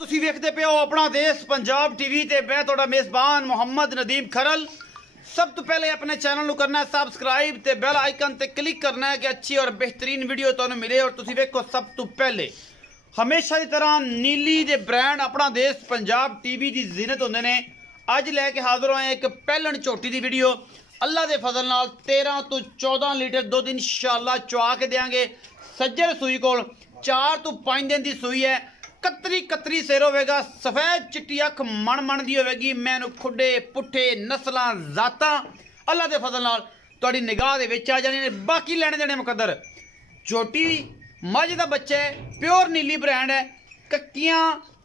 ਤੁਸੀਂ ਵੇਖਦੇ ਪਿਓ ਆਪਣਾ ਦੇਸ਼ पंजाब टीवी ਤੇ मैं ਤੁਹਾਡਾ ਮੇਜ਼ਬਾਨ ਮੁਹੰਮਦ ਨਦੀਮ ਖਰਲ। सब तो पहले अपने चैनल को करना है सबसक्राइब ते बेल आइकन ते क्लिक करना है कि अच्छी और बेहतरीन वीडियो तुहानू मिले। और तुसी वेखो सब तो पहले हमेशा की तरह नीली दे ब्रांड अपना देश पंजाब टीवी की जीनत होंदे ने। अज लैके हाजिर होए एक पहलन झोटी की वीडियो। अल्लाह के फजल नाल 13 तो 14 लीटर दुध इंशाअल्लाह चुआ के देंगे। सज्जर सूई कोल 4 तो 5 दिन की सूई है। कतरी कतरी सिर होगा, सफेद चिट्टी अख मन मन की होगी। मैनू खुडे पुठे नस्ल जाता अल्लाह के फजल नाल तुहाडी निगाह दे विच आ जाने ने। बाकी लैने देने मुकद्दर। झोटी मझ का बच्चा है, प्योर नीली ब्रांड है। कक्कियां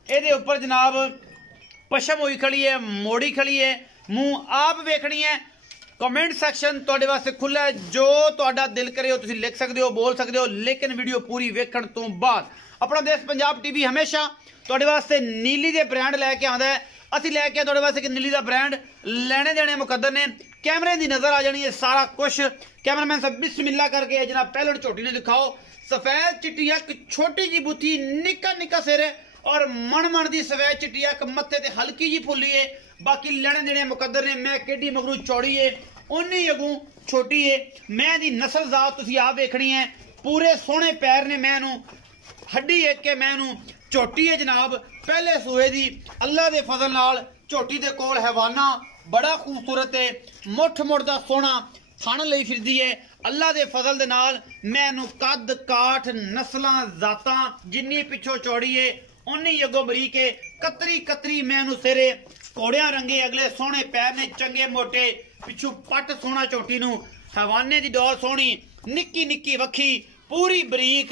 इहदे उपर जनाब पशम हुई खड़ी है, मोड़ी खड़ी है। मूँह आप वेखनी है। कमेंट सैक्शन तुहाडे वास्ते खुला है, जो तुहाडा दिल करे हो तुसीं लिख सकते हो, बोल सकते हो, लेकिन वीडियो पूरी वेखण तो बाद। अपना देश पंजाब टीवी हमेशा तुहाडे वास्ते नीली दे ब्रांड लैके आंदा है। असीं लैके तुहाडे वास्ते एक नीली दा ब्रांड लैने देने मुकद्दर ने। कैमरे दी नज़र आ जानी है सारा कुछ। कैमरामैन साहब बिस्मिल्लाह करके जनाब पहले झोटी ने दिखाओ। सफेद चिट्टी अख, छोटी जी बुथी, निक्का निक्का सिर है और मन मन की सफेद चिट्टी अख, मत्थे ते हल्की जी फुल्ली है। बाकी लैने देने मुकद्दर ने। मैं केडी मगरू चौड़ी है, उन्नी अगू छोटी है। मैं दी नस्ल जात तुसीं आप वेखनी है। पूरे सोहने पैर ने। मैनू हड्डी एक के मैनू झोटी है जनाब पहले सूए दी। अल्लाह के फजल नाल झोटी दे कोल हैवाना बड़ा खूबसूरत है। मुठ मुड़दा सोहना थण लई फिरदी है। अल्लाह के फजल दे नाल मैनू कद काठ नस्लां जातां जिन्नी पिछों चौड़ी है उन्नी अगों बरीक है। कतरी कतरी मैनू सिरे घोड़ियां रंगे, अगले सोहने पैर ने चंगे मोटे, पिछू पट सोहना झोटी नू। हैवाने दी डोर सोहनी, निक्की निक्की वखी, पूरी बरीक,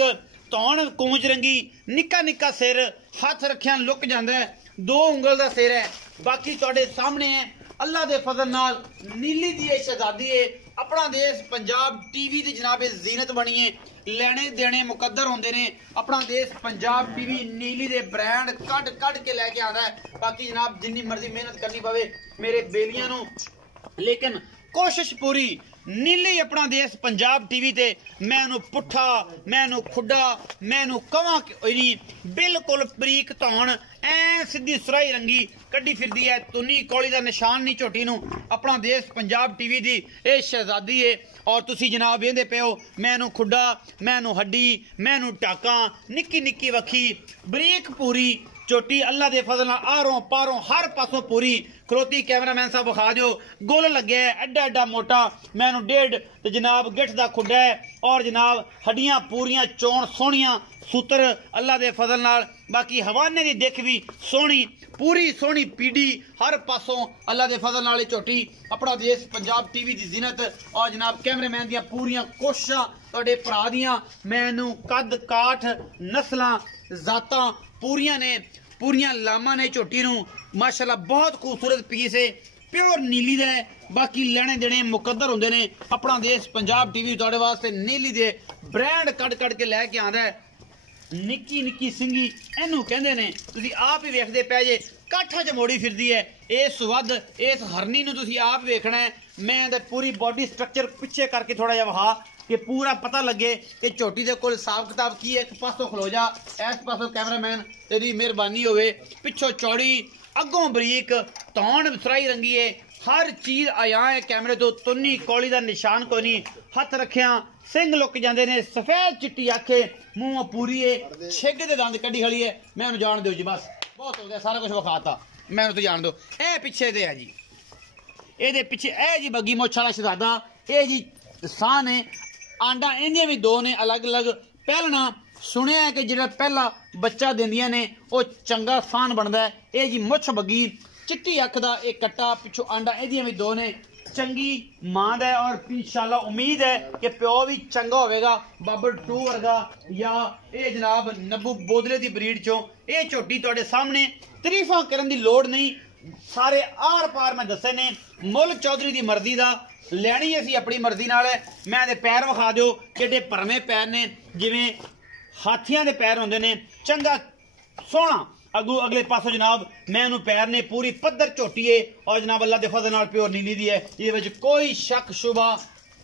तौण कूंज रंगी, निक्का निक्का सिर, हथ रखिया लुक जाता है। 2 उंगल का सिर है। बाकी तुहाडे सामने है अल्लाह के फजल नाल नीली दी शहजादी है। अपना देश पंजाब टीवी की जनाब जीनत बनी है। लेने देने मुकद्दर होंदे ने। अपना देश पंजाब टीवी नीली दे ब्रांड कट कट के लैके आंदा है। बाकी जनाब जिन्नी मर्जी मेहनत करनी पवे मेरे बेलियां नू, लेकिन कोशिश पूरी नीली अपना देश पंजाब टीवी ते मैनू पुठा, मैनू खुडा, मैनू कवां बिल्कुल बरीक धौण ऐ सीधी सुराई रंगी कड्डी फिरदी है। तुनी कौली का निशान नहीं झोटी नू। अपना देश पंजाब टीवी दी ये शहजादी है। और तुसी जनाब वेंदे पे हो मैनू खुडा, मैनू हड्डी, मैनू टाका, निक्की निक्की वखी, बरीक पूरी झोटी अल्लाह के फजल नाल आरों पारों हर पासों पूरी खलोती। कैमरामैन साहब विखा दिओ। गुल लगे एडा एडा मोटा, मैनू 1.5 ते जनाब गिठ दा खुडा है। और जनाब हड्डियां पूरियां, चोण सोहणियां, सूत्र अल्लाह के फजल नाल। बाकी हवाने की दिख भी सोहनी, पूरी सोहनी पीढ़ी हर पासों अल्लाह के फजल नाल झोटी। अपना देश पंजाब टीवी की जीनत। और जनाब कैमरामैन दियां पूरियां कोशिशां तुहाडे भरा दियां। मैनू कद काठ नस्लां जातां पूरियां ने, पूरियां लामा ने झोटी नू। माशाअल्लाह बहुत खूबसूरत पीस है, प्योर नीली दे। बाकी लेने देने मुकद्दर होंदे ने। अपना देश पंजाब टीवी तुहाडे वास्ते नीली दे ब्रांड कट कट के लैके आंदा है। निक्की निक्की सिंगी इनू कहंदे ने। तुसीं आप ही वेखदे पै जे काठा च मोड़ी फिरदी है। इस वध इस हरनी नू तुसीं आप वेखना है। मैं ते पूरी बॉडी स्ट्रक्चर पिछे करके थोड़ा जिहा वहा कि पूरा पता लगे कि झोटी दे कोल हिसाब किताब की है। एक पासों खलो जा, इस पासों कैमरामैन तेरी मेहरबानी होवे। पिछों चौड़ी, अगों बरीक, धौण सुराई रंगी है। हर चीज़ आया है कैमरे तो। तुन्नी कौली का निशान कोई नहीं। हथ रखिया सिंग लुक जाते हैं। सफेद चिट्टी अखे, मूँह पूरी है, छिग दे दंद कड्डी खड़ी है। मैं जान दो जी, बस बहुत हो गया, सारा कुछ विखाता। मैं तो जान दो। ए पिछे दे है जी, ये पिछे ए जी बग्गी मुछ वाला शहजादा। ये जी साह ने आंडा इन्दियां भी 2 ने अलग अलग। पहलना सुनिया है कि जो पहला बच्चा देंदियां ने वो चंगा सान बनता है। ये जी मुछ बग्गी, चिट्टी अख का एक कट्टा, पिछों आंडा इहदियां भी 2 ने। चंगी मां दा है और इंशाअल्लाह उम्मीद है कि प्यो भी चंगा होगा, बाबर 2 वर्गा या ये जनाब नब्बू बोदले की ब्रीड चों। ये झोटी तुहाडे सामने तरीफा करन दी लोड़ नहीं। सारे आर पार मैं दसे ने। मुल चौधरी की मर्जी का लैनी असी अपनी मर्जी नाल है। मैं दे पैर विखा दिओ किड्डे भरमे पैर ने, जिवें हाथियां दे पैर होंदे ने। चंगा सोहना अगू अगले पासों जनाब मैं पैर ने। पूरी पद्धर झोटी है और जनाब अल्लाह के फजल नाल प्योर नीली दी है। ये कोई शक शुबा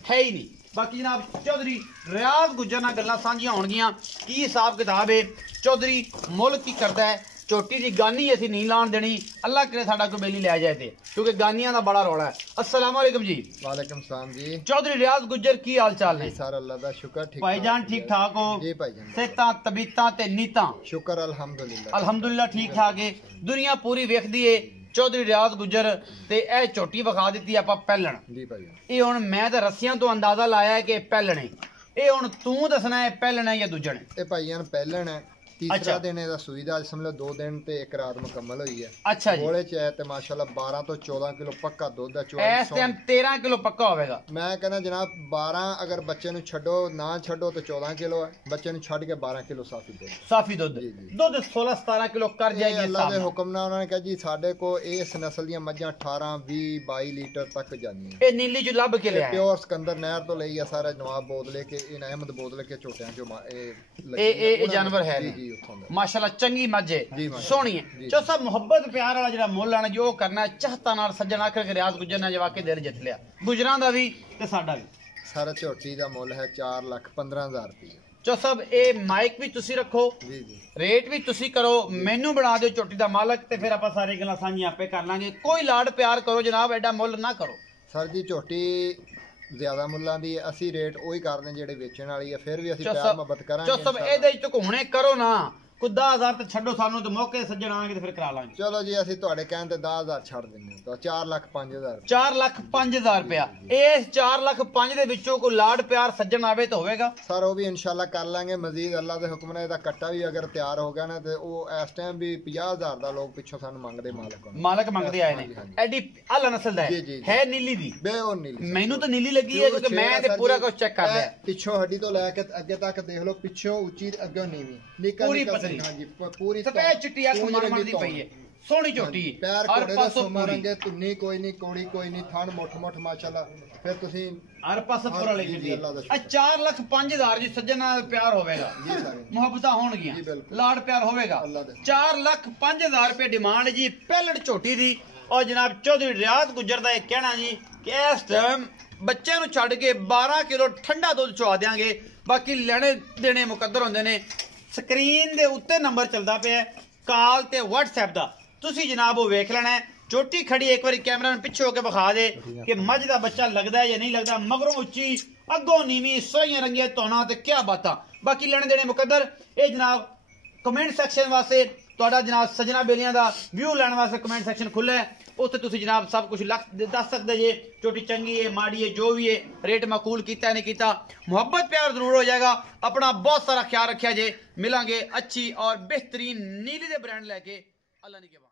है ही नहीं। बाकी जनाब चौधरी रियाज गुज्जर नाल गल्लां सांझियां होणगियां। की हिसाब किताब है, चौधरी मुल की करता है, ਝੋਟੀ ਦੀ ਗਾਨੀ ਅਸੀਂ ਨਹੀਂ ਲਾਣ ਦੇਣੀ, ਅੱਲਾ ਕਰੇ ਸਾਡਾ ਕੋਈ ਬੇਲੀ ਲੈ ਜਾਏ ਤੇ, ਕਿਉਂਕਿ ਗਾਨੀਆਂ ਦਾ ਬੜਾ ਰੌਲਾ ਹੈ। अस्सलाम वालेकुम जी। वालेकुम सलाम जी। चौधरी रियाज गुज्जर की हाल चाल ने? सर अल्लाह दा शुक्र ठीक भाईजान ठीक ठाक हो? जी भाईजान। सेहतां तबीयतां ते नीतां? शुक्र अल्हम्दुलिल्लाह अल्हम्दुलिल्लाह ठीक ठाक है। दुनिया पूरी वेखदी है चौधरी रियाज गुज्जर ते ए झोटी विखा दी आपां पहलण। जी भाईजान। ये हुण मैं ते रस्सियां तो अंदाजा लाया है कि पहलण है। ये हुण तू दसना है पहलण है या दूजण है? ए भाईजान पहलण है। तीसरा दिन ਇਹਦਾ ਸੂਈ ਦਾ ਸਮਝ 2 ਦਿਨ ਤੇ ਇੱਕ ਰਾਤ ਮੁਕੰਮਲ ਹੋਈ ਹੈ। ਅੱਛਾ ਜੀ। ਗੋਲੇ ਚ ਹੈ ਤੇ ਮਾਸ਼ਾਅੱਲਾ 12 ਤੋਂ 14 ਕਿਲੋ ਪੱਕਾ ਦੁੱਧ ਹੈ। ਇਸ ਟਾਈਮ 13 ਕਿਲੋ ਪੱਕਾ ਹੋਵੇਗਾ। ਮੈਂ ਕਹਿੰਦਾ ਜਨਾਬ 12 ਅਗਰ ਬੱਚੇ ਨੂੰ ਛੱਡੋ ਨਾ ਛੱਡੋ ਤੇ 14 ਕਿਲੋ ਹੈ, ਬੱਚੇ ਨੂੰ ਛੱਡ ਕੇ 12 ਕਿਲੋ ਸਾਫੀ ਦੁੱਧ। ਸਾਫੀ ਦੁੱਧ 16 17 ਕਿਲੋ ਕਰ ਜਾਏਗੀ। ਅੱਲਾ ਦੇ ਹੁਕਮ ਨਾਲ ਉਹਨਾਂ ਨੇ ਕਿਹਾ ਜੀ ਸਾਡੇ ਕੋ ਇਸ ਨਸਲ ਦੀਆਂ ਮੱਝਾਂ 18 20 22 ਲੀਟਰ ਤੱਕ ਜਾਂਦੀਆਂ। ਇਹ ਨੀਲੀ ਚ ਲੱਭ ਕੇ ਲਿਆ ਪਿਓਰ ਸਿਕੰਦਰ ਨਹਿਰ ਤੋਂ ਲਈ ਆ ਸਾਰਾ ਨਵਾਬ ਬੋਦਲੇ ਕੇ ਇਹ ਅਹਿਮਦ ਬੋਦਲੇ ਕੇ ਝੋਟਿਆਂ ਚੋਂ ਇਹ ਜਾਨਵਰ ਹੈ ਜੀ ਜੀ ਉੱਥੋਂ ਦਾ ਮਾਸ਼ਾਅੱਲਾ ਚੰਗੀ ਮੱਝ ਹੈ ਸੋਹਣੀ ਹੈ। ਚੋ ਸਭ ਮੁਹੱਬਤ ਪਿਆਰ ਵਾਲਾ ਜਿਹੜਾ ਮੁੱਲ ਆਣਾ ਜੋ ਕਰਨਾ ਚਾਹਤਾ ਨਾਲ ਸੱਜਣ ਆਖਰ ਕੇ ਰਿਆਜ਼ ਗੁੱਜਰ ਨੇ ਜਵਾਕੇ ਦਿਲ ਜਿੱਤ ਲਿਆ, ਗੁਜਰਾਂ ਦਾ ਵੀ ਤੇ ਸਾਡਾ ਵੀ। ਸਾਰਾ ਝੋਟੀ ਦਾ ਮੁੱਲ ਹੈ 4,15,000 ਰੁਪਏ। ਚੋ ਸਭ ਇਹ ਮਾਈਕ ਵੀ ਤੁਸੀਂ ਰੱਖੋ ਜੀ ਜੀ, ਰੇਟ ਵੀ ਤੁਸੀਂ ਕਰੋ, ਮੈਨੂੰ ਬਣਾ ਦਿਓ ਝੋਟੀ ਦਾ ਮਾਲਕ ਤੇ ਫਿਰ ਆਪਾਂ ਸਾਰੀ ਗੱਲਾਂ ਸਾਂਝੀਆਂ ਆਪੇ ਕਰ ਲਾਂਗੇ। ਕੋਈ ਲਾਡ ਪਿਆਰ ਕਰੋ ਜਨਾਬ, ਐਡਾ ਮੁੱਲ ਨਾ ਕਰੋ। ਸਰ ਜੀ ਝੋਟੀ ਜ਼ਿਆਦਾ ਮੁੱਲਾਂ ਦੀ ਅਸੀਂ ਰੇਟ ਉਹੀ ਕਰਦੇ ਜਿਹੜੇ ਵੇਚਣ ਵਾਲੀ ਹੈ, ਫਿਰ ਵੀ ਅਸੀਂ ਪਿਆਰ ਮੁਹੱਬਤ ਕਰਾਂਗੇ। ਚੋ ਸਭ ਇਹਦੇ ਚ ਘੁੰਮਣੇ ਕਰੋ ਨਾ, ਕੋਈ 10,000 ਤੇ ਛੱਡੋ ਸਾਨੂੰ ਤੇ ਮੌਕੇ ਸੱਜਣ ਆਣਗੇ ਤੇ ਫਿਰ ਕਰਾ ਲਾਂਗੇ। ਚਲੋ ਜੀ ਅਸੀਂ ਤੁਹਾਡੇ ਕਹਿਣ ਤੇ 10,000 ਛੱਡ ਦਿੰਦੇ ਹਾਂ ਤਾਂ 4,05,000 4,05,000 ਰੁਪਇਆ। ਇਸ 4,05,000 ਦੇ ਵਿੱਚੋਂ ਕੋਈ ਲਾਡ ਪਿਆਰ ਸੱਜਣ ਆਵੇ ਤਾਂ ਹੋਵੇਗਾ ਸਰ, ਉਹ ਵੀ ਇਨਸ਼ਾਅੱਲਾ ਕਰ ਲਾਂਗੇ ਮਜ਼ੀਦ ਅੱਲਾ ਦੇ ਹੁਕਮ ਨਾਲ। ਇਹਦਾ ਕੱਟਾ ਵੀ ਅਗਰ ਤਿਆਰ ਹੋ ਗਿਆ ਨਾ ਤੇ ਉਹ ਇਸ ਟਾਈਮ ਵੀ 50,000 ਦਾ ਲੋਕ ਪਿੱਛੋਂ ਸਾਨੂੰ ਮੰਗਦੇ, ਮਾਲਕ ਮੰਗਦੇ ਆਏ ਨੇ। ਐਡੀ ਆਲਾ ਨਸਲ ਦਾ ਹੈ ਨੀਲੀ ਦੀ ਬੇਓ ਨੀਲੀ। ਮੈਨੂੰ ਤਾਂ ਨੀਲੀ ਲੱਗੀ ਹੈ ਕਿਉਂਕਿ ਮੈਂ ਤੇ ਪੂਰਾ ਕੁਝ ਚੈੱਕ ਕਰ ਲਿਆ। ਪਿੱਛੋਂ ਹੱਡੀ ਤੋਂ ਲੈ ਕੇ ਅੱਗੇ ਤੱਕ ਦੇਖ ਲਓ, ਪਿੱਛੋਂ ਉੱਚੀ ਅੱਗੇ ਨੀਵੀਂ ਪੂਰੀ ਪਤਲੀ ਪੂਰੀ ਸਫੈਦ ਚਿੱਟੀ ਅੱਖ ਮਾਰਦੀ ਪਈ ਹੈ, ਸੋਹਣੀ ਝੋਟੀ। ਪੈਰ ਘੋੜੇ ਦੇ ਸੋਮਾ ਰੰਗੇ, ਧੁੰਨੀ ਕੋਈ ਨਹੀਂ, ਕੋੜੀ ਕੋਈ ਨਹੀਂ, ਥਣ ਮੁੱਠ ਮਾਸ਼ਾਅੱਲਾ। ਫਿਰ ਤੁਸੀਂ ਹਰ ਪਾਸੇ ਪੂਰਾ ਲੈ ਜੀ। 4,05,000 ਜੀ ਸੱਜਣ ਨਾਲ ਪਿਆਰ ਹੋਵੇਗਾ, ਮੁਹੱਬਤਾਂ ਹੋਣਗੀਆਂ, ਲਾਡ ਪਿਆਰ ਹੋਵੇਗਾ। 4,05,000 ਰੁਪਏ ਡਿਮਾਂਡ ਜੀ ਪਹਿਲੜ ਝੋਟੀ ਦੀ। ਔਰ ਜਨਾਬ ਚੌਧਰੀ ਰਿਆਜ਼ ਗੁੱਜਰ ਦਾ ਇਹ ਕਹਿਣਾ ਜੀ ਕਿ ਇਸ ਟਾਈਮ ਬੱਚਿਆਂ ਨੂੰ ਛੱਡ ਕੇ 12 ਕਿਲੋ ਠੰਡਾ ਦੁੱਧ ਚਵਾ ਦਿਆਂਗੇ। ਬਾਕੀ ਲੈਣੇ ਦੇਣੇ ਮੁਕੱਦਰ ਹੁੰਦੇ ਨੇ। ਸਕਰੀਨ ਦੇ ਉੱਤੇ ਨੰਬਰ ਚੱਲਦਾ ਪਿਆ ਕਾਲ ਤੇ WhatsApp ਦਾ, ਤੁਸੀਂ ਜਨਾਬ ਉਹ ਵੇਖ ਲੈਣਾ। ਚੋਟੀ ਖੜੀ ਇੱਕ ਵਾਰੀ ਕੈਮਰਾ ਨੂੰ ਪਿੱਛੇ ਹੋ ਕੇ ਵਿਖਾ ਦੇ ਕਿ ਮੱਝ ਦਾ ਬੱਚਾ ਲੱਗਦਾ ਜਾਂ ਨਹੀਂ ਲੱਗਦਾ। ਮਗਰੋਂ ਉੱਚੀ, ਅੱਗੋਂ ਨੀਵੀਂ, ਸੋਹੀਆਂ ਰੰਗੀਆਂ ਧੌਣਾ ਤੇ ਕਿਆ ਬਾਤਾਂ। ਬਾਕੀ ਲੈਣੇ ਦੇਣੇ ਮੁਕੱਦਰ। ਇਹ ਜਨਾਬ ਕਮੈਂਟ ਸੈਕਸ਼ਨ ਵਾਸਤੇ ਤੁਹਾਡਾ ਜਨਾਬ ਸੱਜਣਾ ਬੇਲੀਆਂ ਦਾ ਵਿਊ ਲੈਣ ਵਾਸਤੇ ਕਮੈਂਟ ਸੈਕਸ਼ਨ ਖੁੱਲ੍ਹਾ ਹੈ, ਉੱਥੇ ਤੁਸੀਂ ਜਨਾਬ ਸਭ ਕੁਝ ਦੱਸ ਸਕਦੇ ਜੇ। ਝੋਟੀ ਚੰਗੀ ਹੈ ਮਾੜੀ ਹੈ ਜੋ ਵੀ ਹੈ, ਰੇਟ ਮਾਕੂਲ ਕੀਤਾ ਨਹੀਂ ਕੀਤਾ, ਮੁਹੱਬਤ ਪਿਆਰ ਜ਼ਰੂਰ ਹੋ ਜਾਏਗਾ। ਆਪਣਾ ਬਹੁਤ ਸਾਰਾ ਖਿਆਲ ਰੱਖਿਆ ਜੇ। ਮਿਲਾਂਗੇ ਅੱਛੀ ਔਰ ਬਿਹਤਰੀਨ ਨੀਲੀ ਦੇ ਬ੍ਰਾਂਡ ਲੈ ਕੇ। ਅੱਲਾ ਨਿਗਹਿਬਾਨ।